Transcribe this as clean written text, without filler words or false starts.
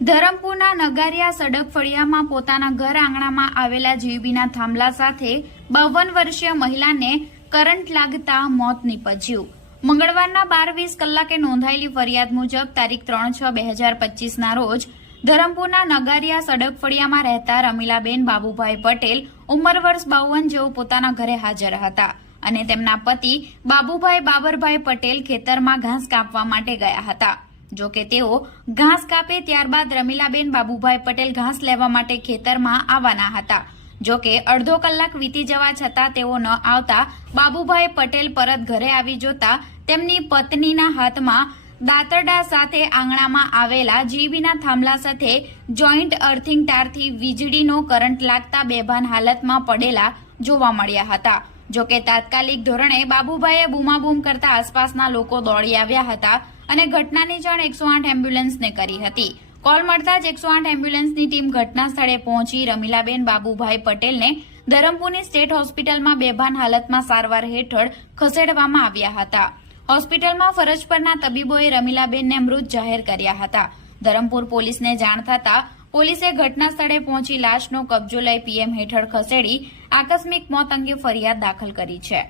ધરમપુરના નગારિયા સડક ફળિયામાં પોતાના ઘર આંગણામાં આવેલા જીવીબીના થાંભલા સાથે 52 વર્ષીય મહિલાને કરંટ લાગતા મોત નીપજ્યું. મંગળવારના 12:20 કલાકે નોંધાયેલી ફરિયાદ મુજબ તારીખ 3/6/2025ના રોજ ધરમપુરના નગારિયા સડક ફળિયામાં રહેતા રમીલાબેન બાબુભાઈ પટેલ ઉંમર વર્ષ 52 જેઓ પોતાના ઘરે હાજર હતા અને તેમના પતિ બાબુભાઈ બાબરભાઈ પટેલ ખેતરમાં ઘાસ કાપવા માટે ગયા હતા. જો કે તેઓ ઘાસ કાપે ત્યારબાદ રમીલાબેન બાબુભાઈ પટેલ ઘાસ લેવા માટે ખેતરમાં આવવાના હતા. જો કે અડધો કલાક વીતી જવા છતાં તેઓ ન આવતા બાબુભાઈ પટેલ પરત ઘરે આવી જોતા તેમની પત્નીના હાથમાં દાતરડા સાથે આંગણામાં આવેલા જીબીના થાંભલા સાથે જોઈન્ટ અર્થિંગ તારથી વીજળીનો કરંટ લાગતા બેભાન હાલતમાં પડેલા જોવા મળ્યા હતા. જો કે તાત્કાલિક ધોરણે બાબુભાઈએ બૂમાબૂમ કરતા આસપાસના લોકો દોડી આવ્યા હતા અને ઘટનાની જાણ 108 એમ્બ્યુલન્સને કરી હતી. કોલ મળતા જ 108 એમ્બ્યુલન્સની ટીમ ઘટના સ્થળે પહોંચી રમીલાબેન બાબુભાઈ પટેલને ધરમપુરની સ્ટેટ હોસ્પિટલમાં બેભાન હાલતમાં સારવાર હેઠળ ખસેડવામાં આવ્યા હતા. હોસ્પિટલમાં ફરજ પરના તબીબોએ રમીલાબેનને મૃત જાહેર કર્યા હતા. ધરમપુર પોલીસને જાણ થતાં પોલીસે ઘટના સ્થળે પહોંચી લાશનો કબજો લઈ પીએમ હેઠળ ખસેડી આકસ્મિક મોત અંગે ફરિયાદ દાખલ કરી છે.